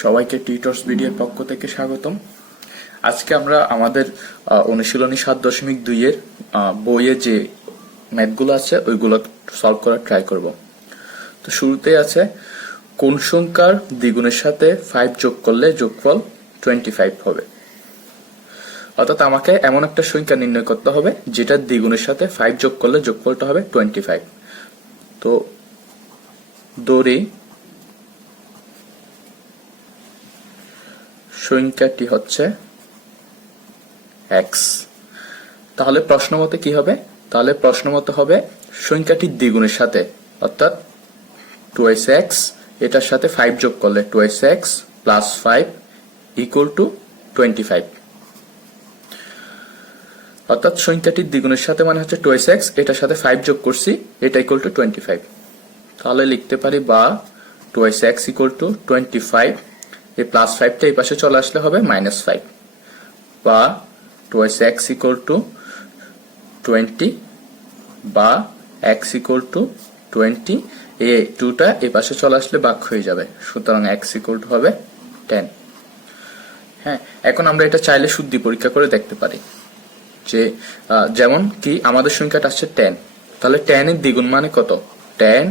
সবাইকে টিউটরস ভিডিওর পক্ষ থেকে স্বাগতম। আজকে আমরা আমাদের অনুশীলনী 7.2 এর বইয়ে যে ম্যাথগুলো আছে ওইগুলো সলভ করার ট্রাই করব। তো শুরুতেই আছে কোন সংখ্যার দ্বিগুণের সাথে 5 যোগ করলে যোগফল 25 হবে। অর্থাৎ আমাকে এমন একটা সংখ্যা নির্ণয় করতে হবে যেটা দ্বিগুণের সাথে 5 যোগ করলে যোগফলটা হবে 25। তো ধরি সংখ্যাটি হচ্ছে x। তাহলে প্রশ্ন মতে কি হবে? তাহলে প্রশ্ন মতে হবে সংখ্যাটির দ্বিগুণের সাথে অর্থাৎ 2x এটার সাথে 5 যোগ করলে 2x প্লাস 5 ইকুয়াল টু 25। অর্থাৎ সংখ্যাটির দ্বিগুণের সাথে মানে হচ্ছে 2x এটার সাথে 5 যোগ করছি এটা ইকুয়াল টু 25। তাহলে লিখতে পারি বা 2x ইকুয়াল টু 25, এই প্লাস 5টা এই পাশে চলে আসলে হবে -5, বা 2x ইকুয়াল টু 20 বা x ইকুয়াল টু 20, এই 2টা এই পাশে চলে আসলে ভাগ হয়ে যাবে, সুতরাং x ইকুয়াল টু হবে 10। হ্যাঁ, এখন আমরা এটা চাইলে শুদ্ধি পরীক্ষা করে দেখতে পারি যে যেমন কি আমাদের সংখ্যাটা আসছে 10, তাহলে 10 এর দ্বিগুণ মানে কত? 10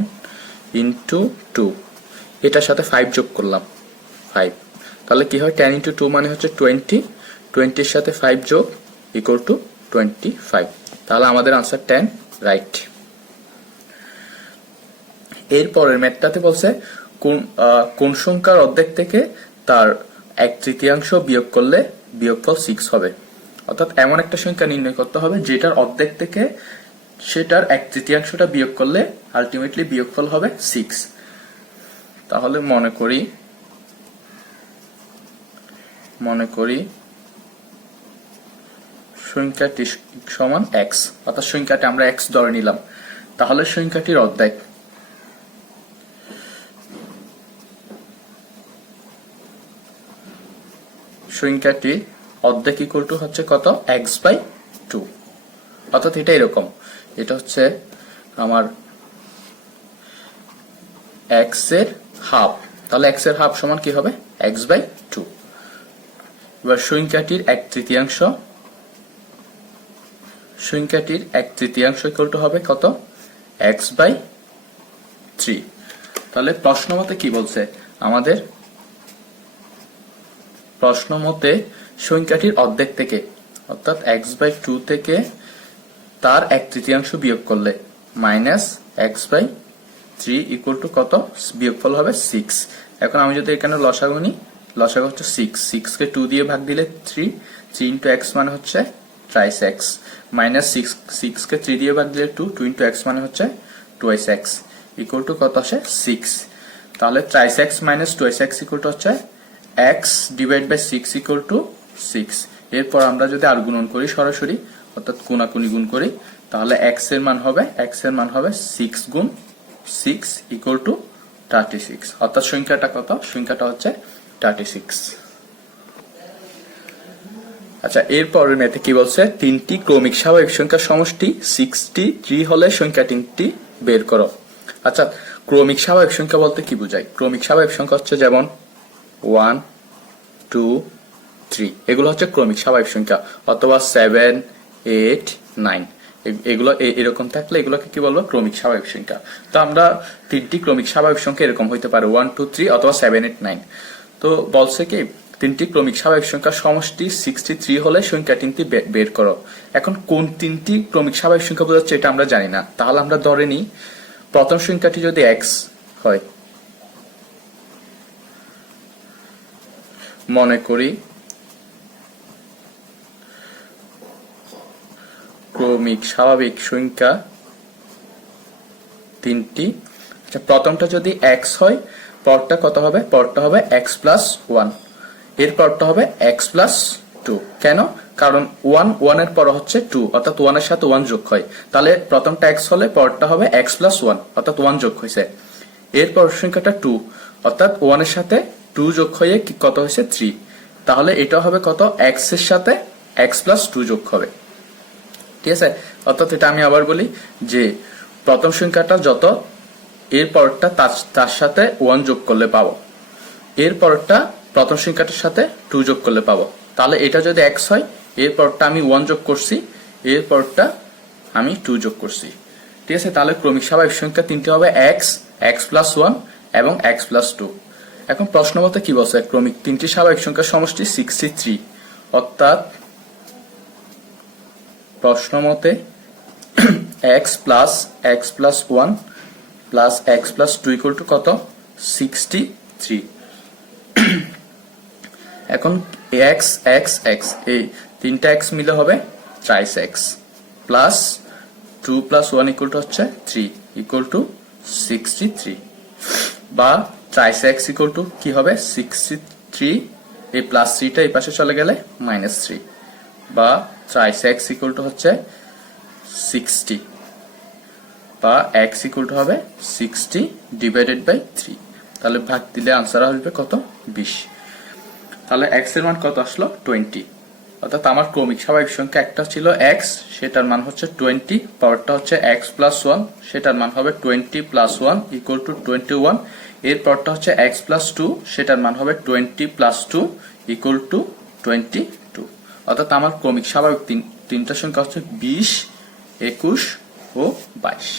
ইন্টু 2, এটার সাথে 5 যোগ করলাম 5, তাহলে কি হয় 10 ইন্টু 2 মানে হচ্ছে 20, 20 এর সাথে 5 যোগ ইকুয়াল টু 25। তাহলে আমাদের আনসার 10, রাইট। এরপরের ম্যাথটাতে বলছে কোন সংখ্যার অর্ধেক থেকে তার 1/3 বিয়োগ করলে বিয়োগফল 6 হবে। অর্থাৎ এমন একটা সংখ্যা নির্ণয় করতে হবে যেটার অর্ধেক থেকে সেটার 1/3টা বিয়োগ করলে আলটিমেটলি বিয়োগফল হবে 6। তাহলে মনে করি সংখ্যাটি সমান x, অর্থাৎ সংখ্যাটি আমরা x ধরে নিলাম। তাহলে সংখ্যাটির অর্ধেক ইকুয়াল টু হচ্ছে কত? x/2। অর্থাৎ এটা এরকম, এটা হচ্ছে আমার x এর হাফ, তাহলে x এর হাফ সমান কি হবে? x/2। এবার সংখ্যাটির 1/3 ইকুয়াল টু হবে কত? x/3। তাহলে প্রশ্ন মতে কি বলছে আমাদের? প্রশ্ন মতে সংখ্যাটির অর্ধেক থেকে অর্থাৎ x/2 থেকে তার 1/3 বিয়োগ করলে -x/3 ইকুয়াল টু কত? বিয়োগফল হবে 6। এখন আমি যদি এখানে লসাগু নিই, লসাগু হচ্ছে 6 কে 2 দিয়ে ভাগ দিলে 3 ইন্টু x মানে হচ্ছে 3x, মাইনাস 6 কে 3 দিয়ে ভাগ দিলে 2 ইন্টু x মানে হচ্ছে 2x ইকুয়াল টু কত আসে? 6। তাহলে 3x minus 2x equal to হচ্ছে x divide by 6 equal to 6। এরপর আমরা যদি আর গুণন করি সরাসরি অর্থাৎ কোনাকুনি গুণ করি, তাহলে x এর মান হবে 6 গুণ 6 ইকুয়াল টু 36। অর্থাৎ সংখ্যাটা কত? সংখ্যাটা হচ্ছে 36। আচ্ছা, এরপরের ম্যাথে কি বলছে? তিনটি ক্রমিক স্বাভাবিক সংখ্যার সমষ্টি 63 হলে সংখ্যা তিনটি বের করো। আচ্ছা, ক্রমিক স্বাভাবিক সংখ্যা বলতে কি বোঝায়? ক্রমিক স্বাভাবিক সংখ্যা হচ্ছে যেমন 1, 2, 3, এগুলো হচ্ছে ক্রমিক স্বাভাবিক সংখ্যা, অথবা 7, 8, 9, এগুলো এরকম থাকলে এগুলোকে কি বলবো? ক্রমিক স্বাভাবিক সংখ্যা। তো আমরা তিনটি ক্রমিক স্বাভাবিক সংখ্যা এরকম হইতে পারে 1, 2, 3 অথবা 7, 8, 9। তো বলছে কি তিনটি ক্রমিক স্বাভাবিক সংখ্যার সমষ্টি 63 হলে সংখ্যা তিনটি বের করো। এখন কোন তিনটি ক্রমিক স্বাভাবিক সংখ্যা বোঝাচ্ছে এটা আমরা জানি না, তাহলে আমরা ধরে নিই প্রথম সংখ্যাটি যদি x হয়, মনে করি ক্রমিক স্বাভাবিক সংখ্যা তিনটি। আচ্ছা, প্রথমটা যদি x হয়, পরটা কত হবে? পরটা হবে x+1, এর পরটা হবে x+2। কেন? কারণ 1 এর পর হচ্ছে 2, অর্থাৎ 1 এর সাথে 1 যোগ হয়। তাহলে প্রথমটা x হলে পরটা হবে x+1, অর্থাৎ 1 যোগ হয়েছে। এরপর সংখ্যাটা 2, অর্থাৎ 1 এর সাথে 2 যোগ হয়ে কত হয়েছে? 3। তাহলে এটা হবে কত? x এর সাথে x+2 যোগ হবে। ঠিক আছে? অর্থাৎ এটা আমি আবার বলি যে প্রথম সংখ্যাটা যত, এর পরটা তার সাথে 1 যোগ করলে পাবো। এরপরটা প্রথম সংখ্যাটার সাথে 2 যোগ করলে পাবো। তাহলে এটা যদি x হয়, এরপরটা আমি 1 যোগ করছি, এরপরটা আমি 2 যোগ করছি। ঠিক আছে, তাহলে ক্রমিক স্বাভাবিক সংখ্যা তিনটি হবে x, x প্লাস 1 এবং x প্লাস 2। এখন প্রশ্ন মতে কি বলছে, ক্রমিক তিনটি স্বাভাবিক সংখ্যার সমষ্টি 63, অর্থাৎ প্রশ্ন মতে x plus 1 plus x plus 2 equal to কত, 63। এখন x x x এই তিনটা x মিলে হবে 4x plus 2 plus 1 equal to হচ্ছে 3 ইকুয়াল টু 63, বা 4x ইকুয়াল টু কি হবে 63, এই প্লাস 3টা এই পাশে চলে গেলে -3, বা 4x ইকুয়াল টু হচ্ছে 60, বা x ইকুয়াল টু হবে 60 ডিভাইডেড বাই 3। তাহলে ভাগ দিলে आंसर আসবে কত, 20। তাহলে x এর মান কত আসলো, 20। অর্থাৎ আমার ক্রমিক স্বাভাবিক সংখ্যা একটা ছিল x, সেটার মান হচ্ছে 20, পাওয়ারটা হচ্ছে x প্লাস 1, সেটার মান হবে 20 প্লাস 1 ইকুয়াল টু 21, এর পরটা হচ্ছে x প্লাস 2, সেটার মান হবে 20 প্লাস 2 ইকুয়াল টু 22। অর্থাৎ আমার ক্রমিক স্বাভাবিক তিনটা সংখ্যা হচ্ছে 20, 21 ও 22।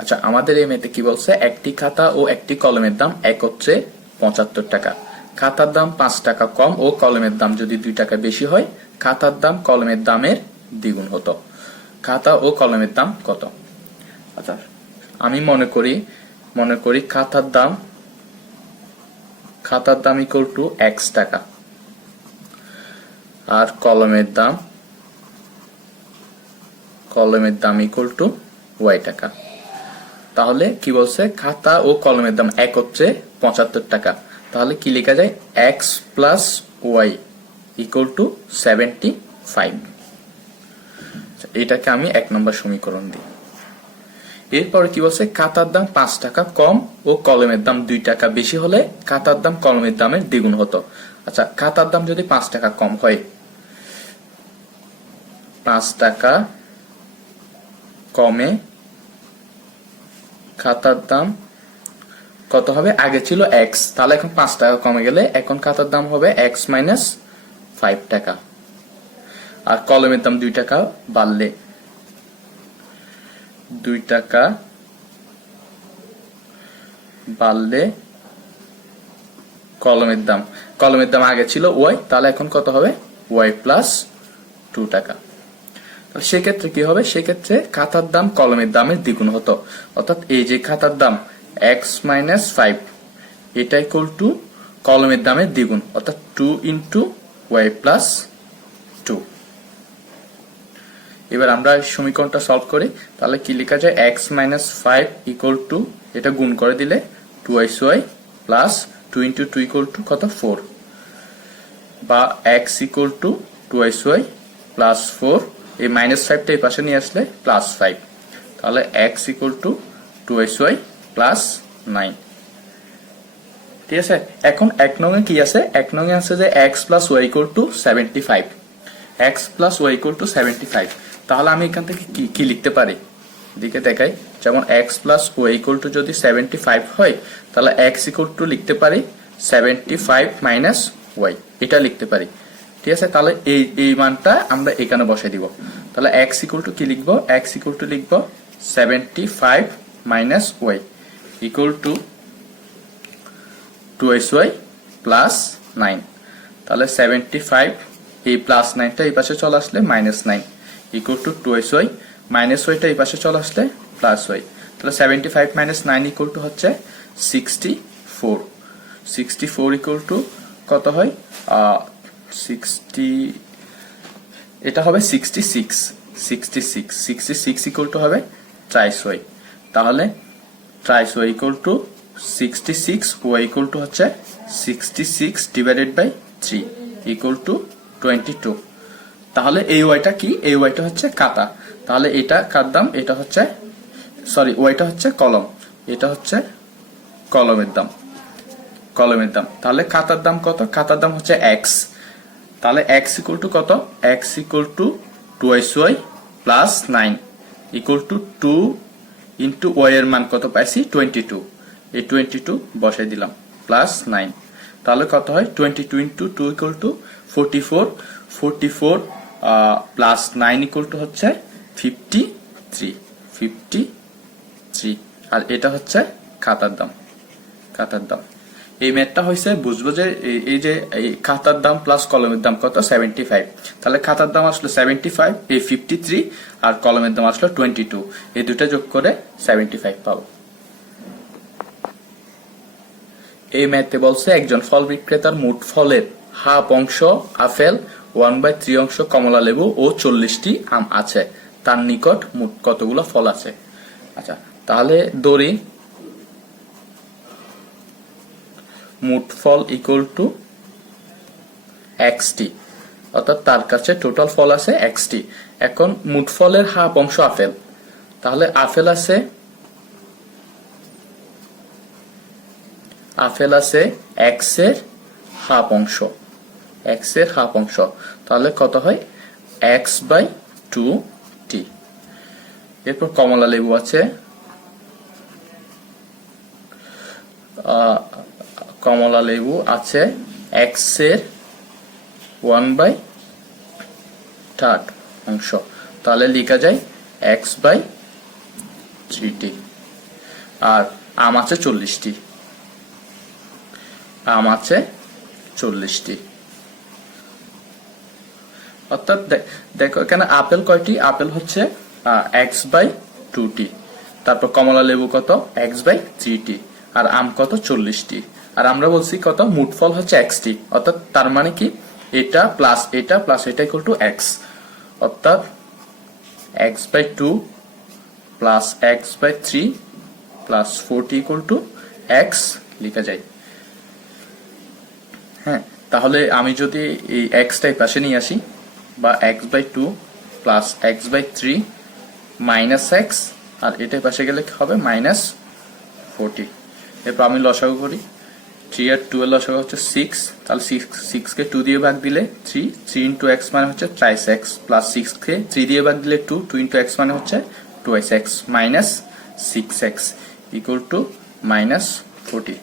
আচ্ছা, আমাদের এই মেতে কি বলছে, একটি খাতা ও একটি কলমের দাম একত্রে 75 টাকা। খাতার দাম 5 টাকা কম ও কলমের দাম যদি 2 টাকা বেশি হয়, খাতার দাম কলমের দামের দ্বিগুণ হতো। খাতা ও কলমের দাম কত? আচ্ছা, আমি মনে করি খাতার দাম ইকুয়াল টু x টাকা, আর কলমের দাম ইকুয়াল টু y টাকা। তাহলে কি বলছে, খাতা ও কলমের দাম একত্রে 75 টাকা। তাহলে কি লেখা যায়, x plus y equal to 75। এটাকে আমি 1 নম্বর সমীকরণ দিই। এরপরে কি বলছে, খাতার দাম 5 টাকা কম ও কলমের দাম 2 টাকা বেশি হলে খাতার দাম কলমের দামের দ্বিগুণ হতো। আচ্ছা, খাতার দাম যদি 5 টাকা কম হয়, 5 টাকা কমে খাতার দাম কত হবে, আগে ছিল x, তাহলে এখন 5 টাকা কমে গেলে এখন খাতার দাম হবে x মাইনাস 5 টাকা। আর কলমের দাম 2 টাকা বাড়লে 2 টাকা বাড়লে কলমের দাম আগে ছিল y, তাহলে এখন কত হবে, y প্লাস 2 টাকা। সেক্ষেত্রে কি হবে, সেক্ষেত্রে খাতার দাম কলমের দামের দ্বিগুণ হতো। অর্থাৎ এই যে খাতার দাম x মাইনাস 5, এটা ইকুয়াল টু কলমের দামের দ্বিগুণ, অর্থাৎ 2 ইন্টু y প্লাস 2। এবার আমরা সমীকরণটা সলভ করি। তাহলে কি লেখা যায়, x মাইনাস 5 ইকুয়াল টু, এটা গুণ করে দিলে 2xy plus 2 into 2 equal to কত, 4, বা x equal to 2xy plus 4, এই মাইনাস 5টা এই পাশে নিয়ে আসলে প্লাস 5, তাহলে x equal to 2xy plus 9। ঠিক আছে, এখন 1 নং এ কি আছে, 1 নং এ আছে যে x plus y equal to 75, x plus y equal to 75। তাহলে আমি এখান থেকে কি লিখতে পারি, দিকে দেখাই। যেমন x plus y equal to যদি 75 হয়, তাহলে x ইকুয়াল টু লিখতে পারি 75 মাইনাস y, এটা লিখতে পারি। ঠিক আছে, তাহলে এই মানটা আমরা এখানে বসাই দিব। তাহলে x ইকুয়াল টু কি লিখবো, x ইকুয়াল টু লিখবো 75 minus y equal to 2xy plus 9। তাহলে 75, এই প্লাস 9টা এই পাশে চলে আসলে minus 9 equal to 2xy, minus ওয়াইটা এই পাশে চলে আসলে প্লাস ওয়াই। তাহলে 75 মাইনাস 9 ইকুয়াল টু হচ্ছে 64। 64 ইকুয়াল টু কত হয়, 60, এটা হবে 66 ইকুয়াল টু হবে 4y। তাহলে 4y equal to 66, y equal to হচ্ছে 66 ডিভাইডেড বাই 3 ইকুয়াল টু 22। তাহলে এই ওয়াইটা কি, এই ওয়াইটা হচ্ছে খাতা, তাহলে এটা কার দাম, এটা হচ্ছে ওয়াইটা হচ্ছে কলম, এটা হচ্ছে কলমের দাম। তাহলে খাতার দাম কত, খাতার দাম হচ্ছে x, তাহলে x ইকুয়াল টু কত, x equal to 2xy plus 9 equal two 2 into y এর মান কত পাইছি 22 এই 22 বসাই দিলাম প্লাস 9, তাহলে কত হয় 22 into 2 equal to 44, 44 plus 9 equal to হচ্ছে 53, আর এটা হচ্ছে খাতার দাম। এই ম্যাথটা হয়েছে বুঝবো যে এই যে এই খাতার দাম প্লাস কলমের দাম কত 75, তাহলে খাতার দাম আসলো 75, এই 53 আর কলমের দাম আসলো 22, এই দুটো যোগ করে 75 পাবো। এই ম্যাথে বলছে একজন ফল বিক্রেতার মোট ফলের হাফ অংশ আপেল, 1/3 অংশ কমলা লেবু ও 40টি আম আছে, তার নিকট মোট কতগুলো ফল আছে। আচ্ছা, তাহলে ধরি মোট ফল ইকুয়াল টু xt, অর্থাৎ তার কাছে টোটাল ফল আছে xt। এখন মোট ফলের হাফ অংশ আপেল, তাহলে আপেল আছে x এর হাফ অংশ, তাহলে কত হয় x/2t। এরপর কমলা লেবু আছে x এর 1/3 অংশ, তাহলে লেখা যায় x/3t। আর আম আছে 40টি, অর্থাৎ দেখো এখানে আপেল কয়টি, আপেল হচ্ছে x/2t, তারপর কমলা লেবু কত x/3t, আর আম কত 40টি, আর আমরা বলছি কত মোট ফল হচ্ছে xt, অর্থাৎ তার মানে কি এটা প্লাস এটা ইকুয়াল টু x, অর্থাৎ x/2 plus x/3 plus 4t equal to x লেখা যায়। হ্যাঁ, তাহলে আমি যদি এই x টাই পাশে নিয়ে আসি, বা x/2 plus x/3 minus x, আর এটাই পাশে গেলে হবে -40। এরপর আমি লসাগু করি, 3 আর 2 এর লসাগু হচ্ছে 6, তাহলে 6 কে 2 দিয়ে ভাগ দিলে 3 ইন্টু x মানে হচ্ছে 3x, প্লাস 6 কে 3 দিয়ে ভাগ দিলে 2 ইন্টু x মানে হচ্ছে 2x minus 6x equal to -40।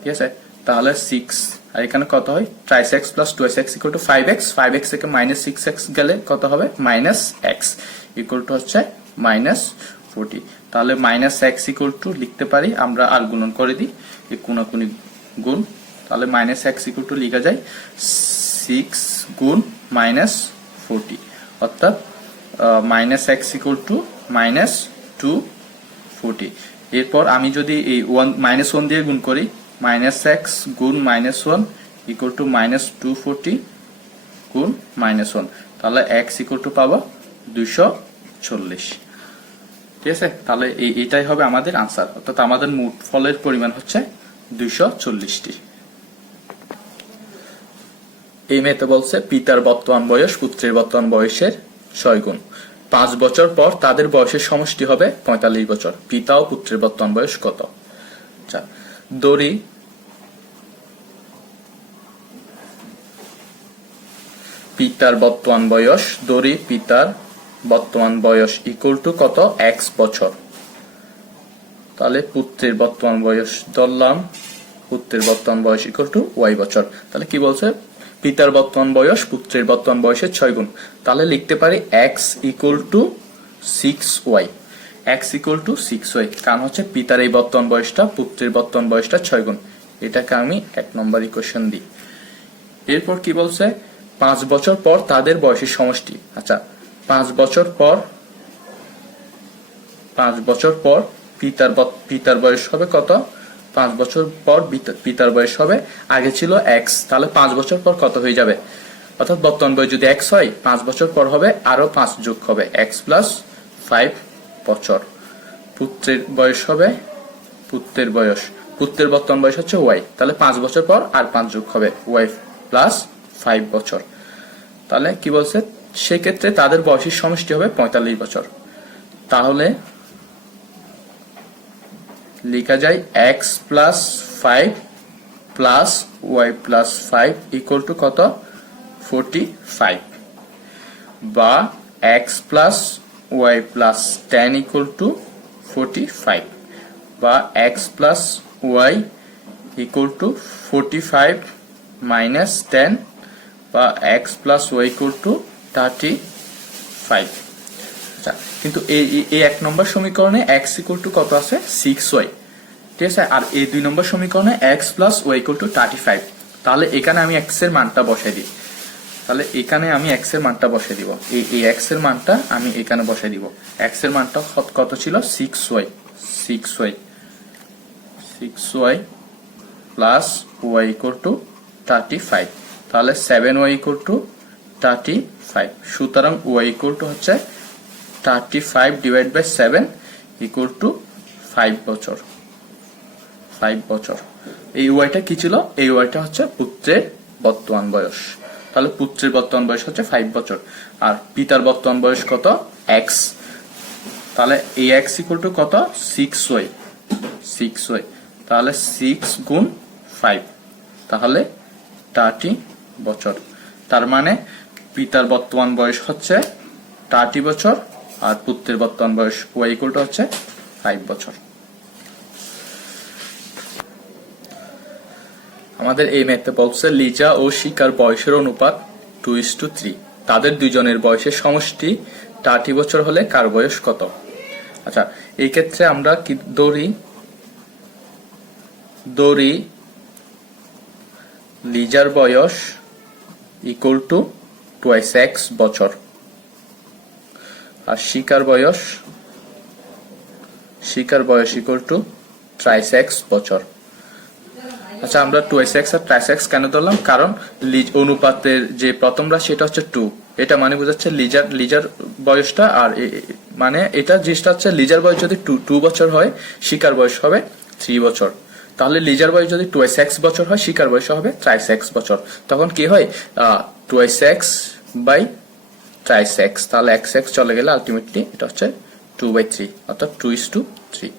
ঠিক আছে, তাহলে 6 আর এখানে কত হয় 3x plus 2x equal two 5x থেকে -6x গেলে কত হবে -x ইকুয়াল টু হচ্ছে -40। তাহলে -x ইকুয়াল টু লিখতে পারি আমরা, আর গুণন করে দিই এই কোনাকুনি গুণ, তাহলে -x ইকুয়াল টু লেখা যায় 6 গুণ -40, অর্থাৎ -x ইকুয়াল টু -240। এরপর আমি যদি এই -1 দিয়ে গুণ করি, -x গুণ -1 ইকুয়াল টু -240 গুণ -1, তাহলে x ইকুয়াল টু পাবো 240। ঠিক আছে, তাহলে এটাই হবে আমাদের আনসার, অর্থাৎ আমাদের মোট ফলের পরিমাণ হচ্ছে 240টি। এই ম্যাথে বলছে পিতার বর্তমান বয়স পুত্রের বর্তমান বয়সের 6 গুণ, 5 বছর পর তাদের বয়সের সমষ্টি হবে 45 বছর, পিতা ও পুত্রের বর্তমান বয়স কত। আচ্ছা, ধরি পিতার বর্তমান বয়স ইকুয়াল টু কত x বছর, তাহলে পুত্রের বর্তমান বয়স ধরলাম, পুত্রের বর্তমান বয়স ইকুয়াল টু y বছর। তাহলে কি বলছে, পিতার বর্তমান বয়স পুত্রের বর্তমান বয়সের 6 গুণ, তাহলে লিখতে পারি x ইকুয়াল টু 6y, কারণ হচ্ছে পিতার এই বর্তমান বয়সটা পুত্রের বর্তমান বয়সটা 6 গুণ, এটাকে আমি 1 নম্বর ইকুয়েশন দিই। এরপর কি বলছে 5 বছর পর তাদের বয়সের সমষ্টি। আচ্ছা, 5 বছর পর পিতার বয়স হবে কত, 5 বছর পর পিতার বয়স হবে, আগে ছিল x, তাহলে 5 বছর পর কত হয়ে যাবে, অর্থাৎ বর্তমান বয়স যদি x হয় 5 বছর পর হবে আরো 5 যোগ হবে x প্লাস 5 বছর। পুত্রের বয়স হবে, পুত্রের বর্তমান বয়স হচ্ছে y, তাহলে 5 বছর পর আর 5 যোগ হবে y প্লাস 5 বছর। তাহলে কি বলছে, সেক্ষেত্রে তাদের বয়সের সমষ্টি হবে 45 বছর, তাহলে লেখা যায় x plus 5 plus y plus 5 equal to কত 45, বা x plus y plus 10 equal to 45, বা x plus y equal to 45 minus 10 বা x plus y equal to 35। আচ্ছা, কিন্তু এই 1 নম্বর সমীকরণে এক্স ইকুয়াল টু কত আছে 6y, ঠিক আছে। আর এই 2 নম্বর সমীকরণে x plus y equal to 35। তাহলে এখানে আমি এক্স এর মানটা বসাই দিই। তাহলে এখানে আমি এক্স এর মানটা বসাই দিব, এই এক্স এর মানটা আমি এখানে বসাই দিব। এক্স এর মানটা কত ছিল 6y plus y equal to 35। তাহলে 7y ইকুয়াল টু 35। সুতরাং ওয়াই ইকুয়াল টু হচ্ছে 35 ডিভাইড বাই 7 ইকুয়াল টু 5 বছর। এই ওয়াইটা কি ছিল? এই ওয়াইটা হচ্ছে পুত্রের বর্তমান বয়স। তাহলে পুত্রের বর্তমান বয়স হচ্ছে 5 বছর, আর পিতার বর্তমান বয়স কত x। তাহলে এই x ইকুয়াল টু কত 6y। তাহলে 6 গুণ 5, তাহলে 30 বছর। তার মানে পিতার বর্তমান বয়স হচ্ছে 30 বছর আর পুত্রের বর্তমান বয়স y ইকুয়াল টু হচ্ছে 5 বছর। আমাদের এই ম্যাথে বলছে লিজা ও শিকার বয়সের অনুপাত 2:3। তাদের দুইজনের বয়সের সমষ্টি 30 বছর হলে কার বয়স কত? আচ্ছা, এই ক্ষেত্রে আমরা কি ধরি লিজার বয়স ইকুয়াল টু 2x বছর আর শিকার বয়স ইকুয়াল টু 3x বছর। আচ্ছা, আমরা 2x আর 3x কেন ধরলাম? কারণ অনুপাতের যে প্রথম রাশি এটা হচ্ছে 2, এটা মানে বোঝাচ্ছে লিজার বয়সটা, আর মানে এটা জিনিসটা হচ্ছে লিজার বয়স যদি 2 বছর হয় শিকার বয়স হবে 3 বছর। তাহলে লিজার বয়স যদি 2x বছর হয় শিকার বয়স হবে 3x বছর। তখন কি হয় 2x বাই 3x, তাহলে x চলে গেলে আলটিমেটলি এটা হচ্ছে 2/3, অর্থাৎ 2:3।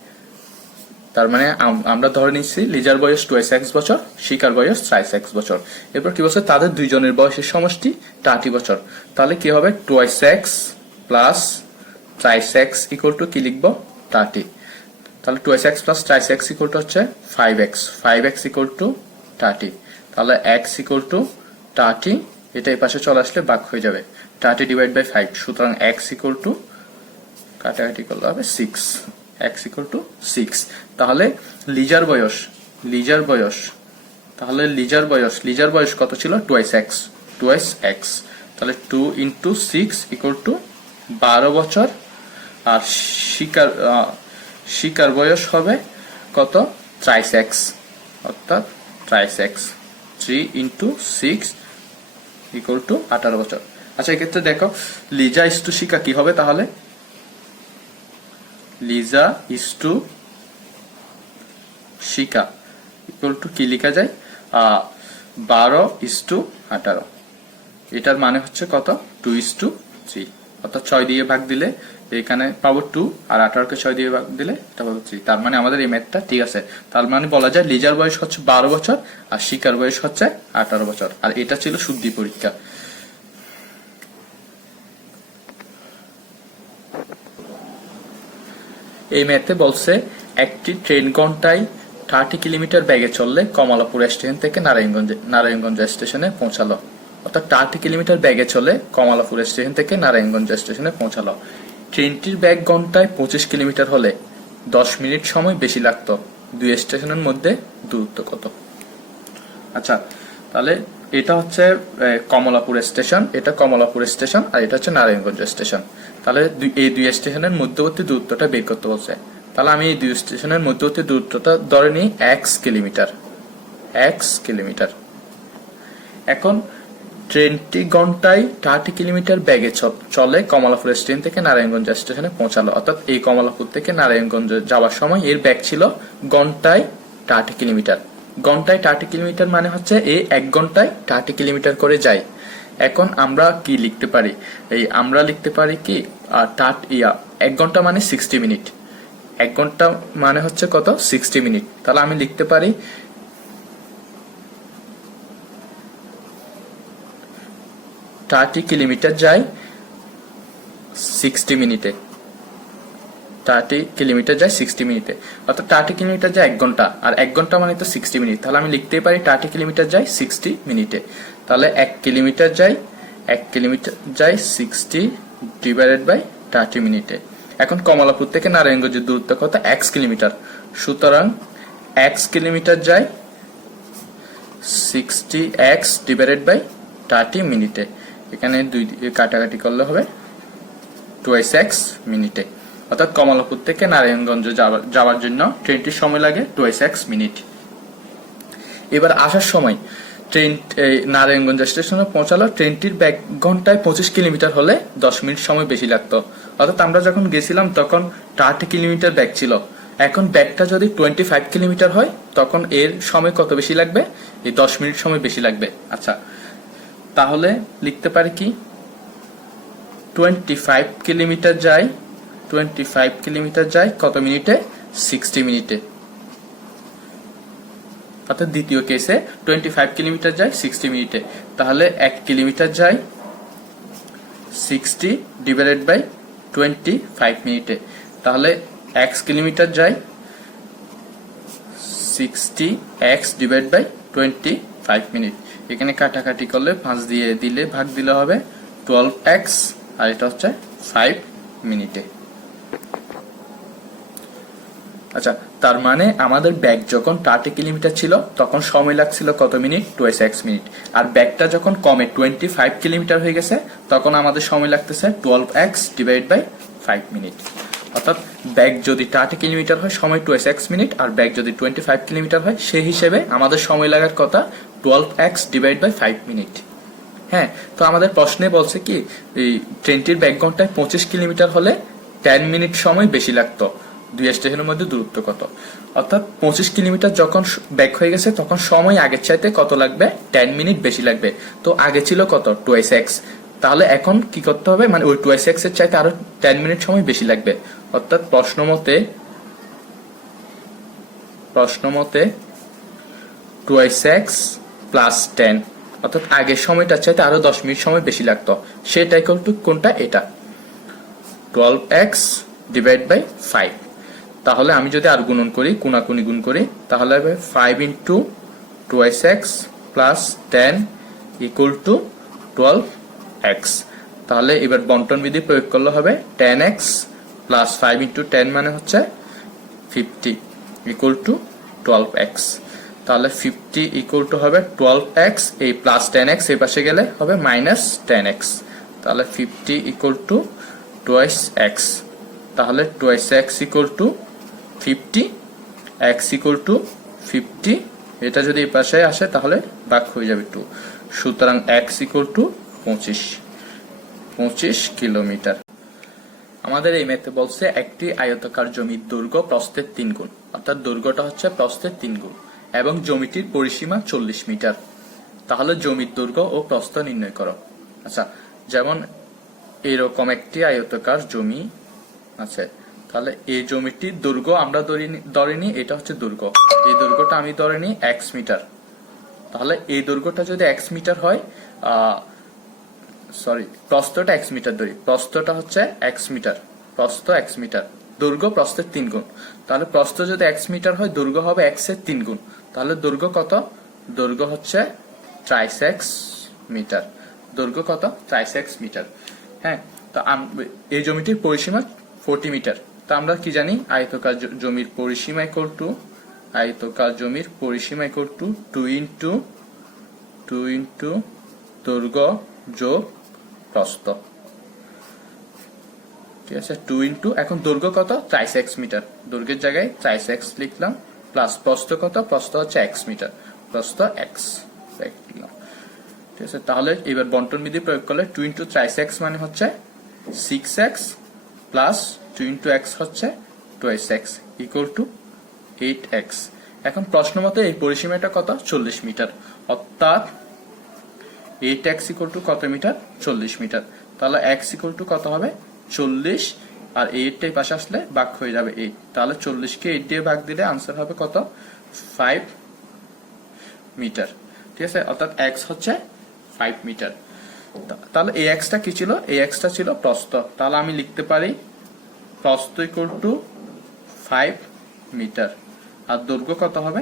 তার মানে আমরা ধরে নিচ্ছি লিজার বয়স 2x বছর, শিকার বয়স 3x বছর। এরপর কি বলছে? তাদের দুইজনের বয়সের সমষ্টি 30 বছর। তাহলে কি হবে 2x plus 3x equal to কি লিখবো 30। তাহলে 2x plus 3x equal to হচ্ছে 5x ইকুয়াল টু 30। তাহলে x ইকুয়াল টু 30, এটা এই পাশে চলে আসলে ভাগ হয়ে যাবে 30 ডিভাইড বাই 5। সুতরাং x ইকুয়াল টু কাটাকাটি করলে হবে 6, x ইকুয়াল টু 6। তাহলে লিজার বয়স কত ছিল 2x। তাহলে 2 ইন্টু 6 ইকুয়াল টু 12 বছর, আর শিকার বয়স হবে কত 3x, অর্থাৎ 3x 3 ইন্টু 6 ইকুয়াল টু 18 বছর। আচ্ছা, এক্ষেত্রে দেখো লিজা ইস টু শিকা কি হবে? তাহলে লিজা ইস টু শিকা ইকুয়াল টু কি লেখা যায় 12:18। এটার মানে হচ্ছে কত 2:3, অর্থাৎ 6 দিয়ে ভাগ দিলে এখানে পাবো 2, আর 18কে 6 দিয়ে ভাগ দিলে এটা পাবো 3। তার মানে আমাদের এই ম্যাথটা ঠিক আছে। তার মানে বলা যায় লিজার বয়স হচ্ছে 12 বছর আর শিকার বয়স হচ্ছে 18 বছর। আর এটা ছিল শুদ্ধি পরীক্ষা। এই ম্যাথে বলছে একটি ট্রেন ঘন্টায় 30 কিলোমিটার বেগে চললে কমলাপুর স্টেশন থেকে নারায়ণগঞ্জ স্টেশনে পৌঁছালো। অর্থাৎ 30 কিলোমিটার বেগে চলে কমলাপুর স্টেশন থেকে নারায়ণগঞ্জ স্টেশনে পৌঁছালো। ট্রেনটির বেগ ঘন্টায় 25 কিলোমিটার হলে 10 মিনিট সময় বেশি লাগতো। দুই স্টেশনের মধ্যে দূরত্ব কত? আচ্ছা, তাহলে এটা হচ্ছে কমলাপুর স্টেশন, আর এটা হচ্ছে নারায়ণগঞ্জ স্টেশন। তাহলে এই দুই স্টেশনের মধ্যবর্তী দূরত্বটা বের করতে বলছে। তাহলে আমি এই দুই স্টেশনের মধ্যবর্তী দূরত্বটা ধরে নিই x কিলোমিটার। এখন ট্রেনটি ঘন্টায় 30 কিলোমিটার বেগে চলে কমলাপুর স্টেশন থেকে নারায়ণগঞ্জ স্টেশনে পৌঁছালো। অর্থাৎ এই কমলাপুর থেকে নারায়ণগঞ্জ যাওয়ার সময় এর বেগ ছিল ঘন্টায় 30 কিলোমিটার। ঘন্টায় 30 কিলোমিটার মানে হচ্ছে এই 1 ঘন্টায় 30 কিলোমিটার করে যায়। এখন আমরা কি লিখতে পারি? আমরা লিখতে পারি কি 1 ঘন্টা মানে 60 মিনিট। 1 ঘন্টা মানে হচ্ছে কত 60 মিনিট। তাহলে আমি লিখতে পারি 30 কিলোমিটার যায় 60 মিনিটে। 30 কিলোমিটার যায় 60 মিনিটে, অর্থাৎ 30 কিলোমিটার যায় 1 ঘন্টা, আর 1 ঘন্টা মানে তো 60 মিনিট, তাহলে আমি লিখতেই পারি 30 কিলোমিটার যায় 60 মিনিটে। তাহলে 1 কিলোমিটার যায় 60 ডিভাইডেড বাই 30 মিনিটে। এখন কমলাপুর থেকে নারায়ণগঞ্জের দূরত্ব কত? x kilometre. সুতরাং x কিলোমিটার যায় 60x ডিভাইডেড বাই 30 মিনিটে। এখানে দুই কাটাকাটি করলে হবে 2x মিনিটে। অর্থাৎ কমলাপুর থেকে নারায়ণগঞ্জ যাওয়ার জন্য ট্রেনটির সময় লাগে 2x মিনিট। এবার আসার সময় ট্রেন নারায়ণগঞ্জ স্টেশনে পৌঁছালো, ট্রেনটির বেগ ঘন্টায় 25 কিলোমিটার হলে 10 মিনিট সময় বেশি লাগতো। অর্থাৎ আমরা যখন গেছিলাম তখন 30 কিলোমিটার বেগ ছিল, এখন বেগটা যদি 25 কিলোমিটার হয় তখন এর সময় কত বেশি লাগবে? এই 10 মিনিট সময় বেশি লাগবে। আচ্ছা, তাহলে লিখতে পারি কি 25 কিলোমিটার যায় কত মিনিটে? 60 মিনিটে। অর্থাৎ দ্বিতীয় কেসে 25 কিলোমিটার যায় 60 মিনিটে। তাহলে 1 কিলোমিটার যায় 60 ডিভাইডেড বাই 25 মিনিটে। তাহলে x কিলোমিটার যায় 60x ডিভাইড বাই 25 মিনিট। এখানে কাটাকাটি করলে 5 দিয়ে দিলে ভাগ দিলে হবে 12x, আর এটা হচ্ছে 5 মিনিটে। আচ্ছা, তার মানে আমাদের ব্যাগ যখন 30 কিলোমিটার ছিল তখন সময় লাগছিল কত মিনিট? 2x minute. আর ব্যাগটা যখন কমে 25 কিলোমিটার হয়ে গেছে তখন আমাদের সময় লাগতেছে 12x ডিভাইড বাই 5 মিনিট। অর্থাৎ ব্যাগ যদি 30 কিলোমিটার হয় সময় 2x মিনিট, আর ব্যাগ যদি 25 কিলোমিটার হয় সেই হিসেবে আমাদের সময় লাগার কথা 12x ডিভাইড বাই 5 মিনিট। হ্যাঁ, তো আমাদের প্রশ্নে বলছে কি এই ট্রেনটির ব্যাগ ঘন্টায় 25 কিলোমিটার হলে 10 মিনিট সময় বেশি লাগতো। দুই স্টেশনের মধ্যে দূরত্ব কত? অর্থাৎ 25 কিলোমিটার যখন ব্যাক হয়ে গেছে তখন সময় আগের চাইতে কত লাগবে? 10 মিনিট বেশি লাগবে। তো আগে ছিল কত? 2x। তাহলে এখন কি করতে হবে? মানে ওই 2x এর চাইতে আরো 10 মিনিট সময় বেশি লাগবে। অর্থাৎ প্রশ্ন মতে 2x প্লাস 10, অর্থাৎ আগের সময়টার চাইতে আরো 10 মিনিট সময় বেশি লাগতো। সেটা ইকুয়াল টু কোনটা? এটা 12x ডিভাইড বাই 5। তাহলে আমি যদি আর গুণন করি, কোনাকুনি গুণ করি, তাহলে হবে 5 into 2x plus 10 equal two 12x। তাহলে এবার বন্টন বিধি প্রয়োগ করলে হবে 10x প্লাস 5 ইন্টু 10 মানে হচ্ছে 50 ইকুয়াল টু 12x। তাহলে 50 ইকুয়াল টু হবে 12x, এই প্লাস 10x এই পাশে গেলে হবে মাইনাস 10x। তাহলে 50 ইকুয়াল টু 2x। তাহলে 2x equal to 50, x equal to 50, এটা যদি এই পাশে আসে তাহলে ভাগ হয়ে যাবে 2। সুতরাং x ইকুয়াল টু 25 কিলোমিটার। আমাদের এই ম্যাথে বলছে একটি আয়তাকার জমির দৈর্ঘ্য প্রস্থের 3 গুণ, অর্থাৎ দৈর্ঘ্যটা হচ্ছে প্রস্থের 3 গুণ এবং জমিটির পরিসীমা 40 মিটার। তাহলে জমির দৈর্ঘ্য ও প্রস্থ নির্ণয় করো। আচ্ছা, যেমন এরকম একটি আয়তাকার জমি আছে, তাহলে এই জমিটির দৈর্ঘ্য আমরা ধরে নিই এটা হচ্ছে দৈর্ঘ্য, এই দৈর্ঘ্যটা আমি ধরে নিই x মিটার। তাহলে এই দৈর্ঘ্যটা যদি x মিটার হয়, প্রস্থটা x মিটার ধরি, প্রস্থটা হচ্ছে x মিটার, প্রস্থ x মিটার, দৈর্ঘ্য প্রস্থের 3 গুণ। তাহলে প্রস্থ যদি x মিটার হয় দৈর্ঘ্য হবে x এর 3 গুণ। তাহলে দৈর্ঘ্য কত? দৈর্ঘ্য হচ্ছে 3x মিটার। দৈর্ঘ্য কত? 3x metre. হ্যাঁ, তো এই জমিটির পরিসীমা 40 মিটার। তা আমরা কি জানি? আয়তাকার জমির পরিসীমা ইকুয়াল টু 2 ইন্টু দৈর্ঘ্য যোগ প্রস্থ। ঠিক আছে, 2 ইন্টু, এখন দৈর্ঘ্য কত? 3x মিটার, দৈর্ঘ্যের জায়গায় 3x লিখলাম, প্লাস প্রস্থ কত? প্রস্থ হচ্ছে x মিটার, প্রস্থ x লিখলাম। ঠিক আছে, তাহলে এবার বন্টন বিধি প্রয়োগ করলে 2 ইন্টু 3x মানে হচ্ছে 6x প্লাস 2 ইন্টু x হচ্ছে 2x ইকুয়াল টু 8x। এখন প্রশ্ন মতে এই পরিসীমাটা কত? 40 মিটার, অর্থাৎ 8x ইকুয়াল টু কত মিটার? 40 মিটার। তাহলে x ইকুয়াল টু কত হবে? 40, আর 8টাই পাশে আসলে ভাগ হয়ে যাবে 8। তাহলে 40 কে 8 দিয়ে ভাগ দিলে আনসার হবে কত? 5 মিটার। ঠিক আছে, অর্থাৎ x হচ্ছে 5 মিটার। তাহলে এই x টা কি ছিল? এই x টা ছিল প্রস্থ। তাহলে আমি লিখতে পারি প্রস্থ ইকুয়াল টু 5 মিটার। আর দৈর্ঘ্য কত হবে?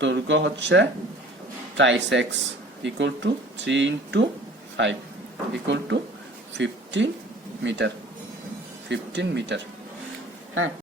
দৈর্ঘ্য হচ্ছে twice x equal to 3 into 5 equal to 15 metre. হ্যাঁ।